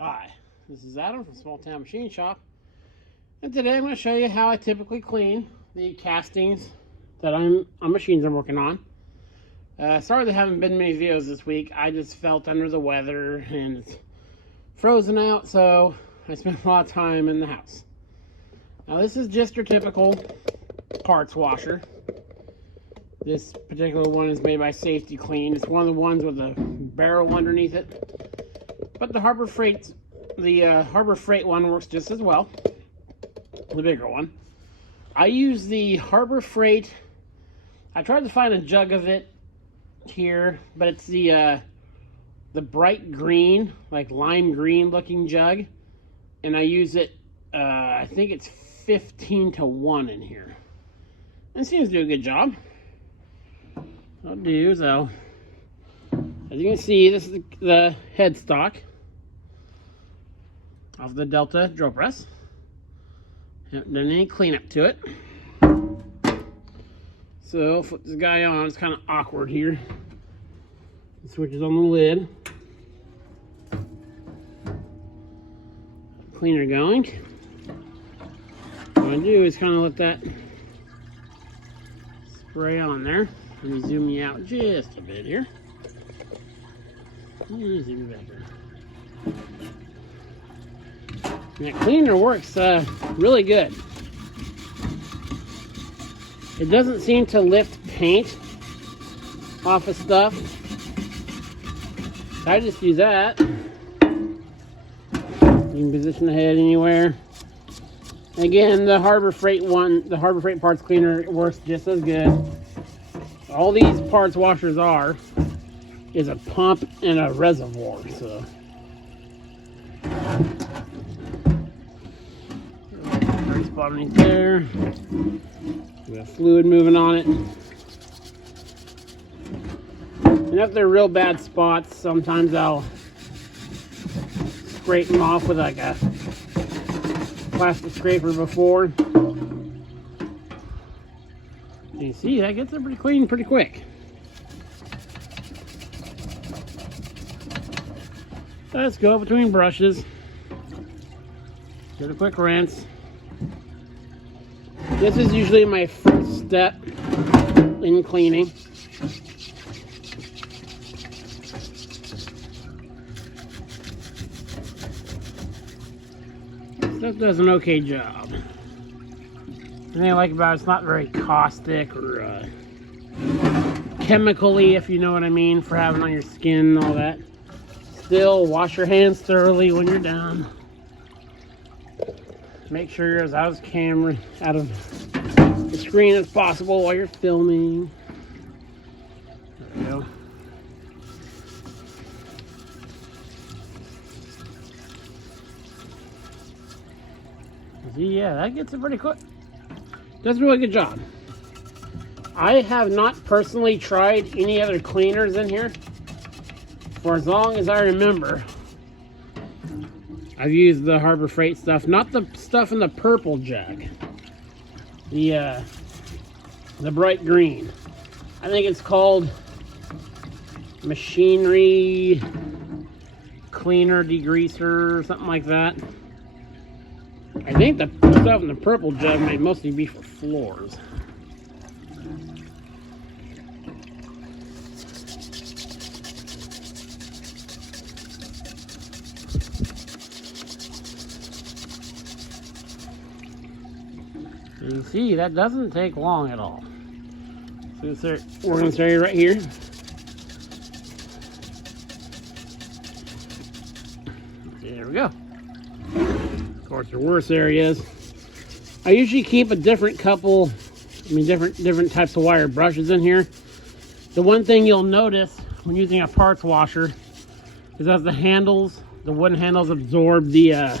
Hi, this is Adam from Small Town Machine Shop, and today I'm going to show you how I typically clean the castings that on machines I'm working on. Sorry there haven't been many videos this week. I just felt under the weather and it's frozen out, so I spent a lot of time in the house. Now this is just your typical parts washer. This particular one is made by Safety Clean. It's one of the ones with a barrel underneath it. But the Harbor Freight one works just as well. The bigger one. I use the Harbor Freight. I tried to find a jug of it here, but it's the bright green, like lime green looking jug. And I use it, I think it's 15-1 in here. It seems to do a good job. What I'll do is as you can see, this is the headstock of the Delta drill press. Haven't done any cleanup to it. So flip this guy on. It's kind of awkward here. The switch is on the lid. Cleaner going. What I do is kind of let that spray on there. Let me zoom you out just a bit here. Zoom back here. And that cleaner works really good. It doesn't seem to lift paint off of stuff. I just use that. You can position the head anywhere. Again, the Harbor Freight one, the Harbor Freight parts cleaner works just as good. All these parts washers is a pump and a reservoir, so. Dirty spot underneath there. We have fluid moving on it. And if they're real bad spots, sometimes I'll scrape them off with like a plastic scraper before. You see, that gets it pretty clean pretty quick. Let's go between brushes. Get a quick rinse. This is usually my first step in cleaning. This does an okay job. The thing I like about it's not very caustic or chemically, if you know what I mean, for having on your skin and all that. Still, wash your hands thoroughly when you're done. Make sure you're as out of the screen as possible while you're filming. There we go. See, yeah, that gets it pretty quick. Does a really good job. I have not personally tried any other cleaners in here. For as long as I remember, I've used the Harbor Freight stuff, not the stuff in the purple jug. The bright green. I think it's called Machinery Cleaner Degreaser or something like that. I think the stuff in the purple jug might mostly be for floors. You can see that doesn't take long at all. So we're going to start right here. There we go. Of course, the worst areas. I usually keep a different different types of wire brushes in here. The one thing you'll notice when using a parts washer is as the wooden handles absorb the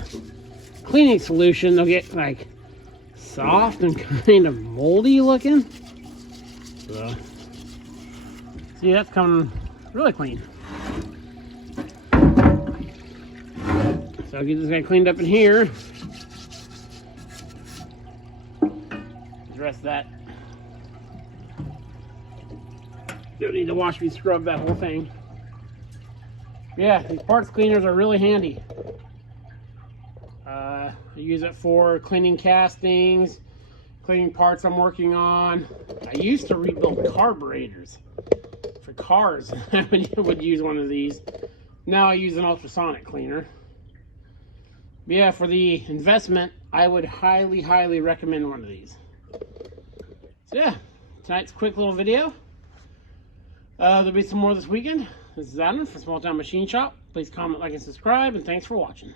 cleaning solution, they'll get like soft and kind of moldy looking. So, see, that's coming really clean. So I'll get this guy cleaned up in here. The rest of that, don't need to wash me scrub that whole thing. Yeah, these parts cleaners are really handy. I use it for cleaning castings, cleaning parts I'm working on. I used to rebuild carburetors for cars. I would use one of these. Now I use an ultrasonic cleaner. But yeah, for the investment, I would highly, highly recommend one of these. So yeah, tonight's quick little video. There'll be some more this weekend. This is Adam from Small Town Machine Shop. Please comment, like, and subscribe, and thanks for watching.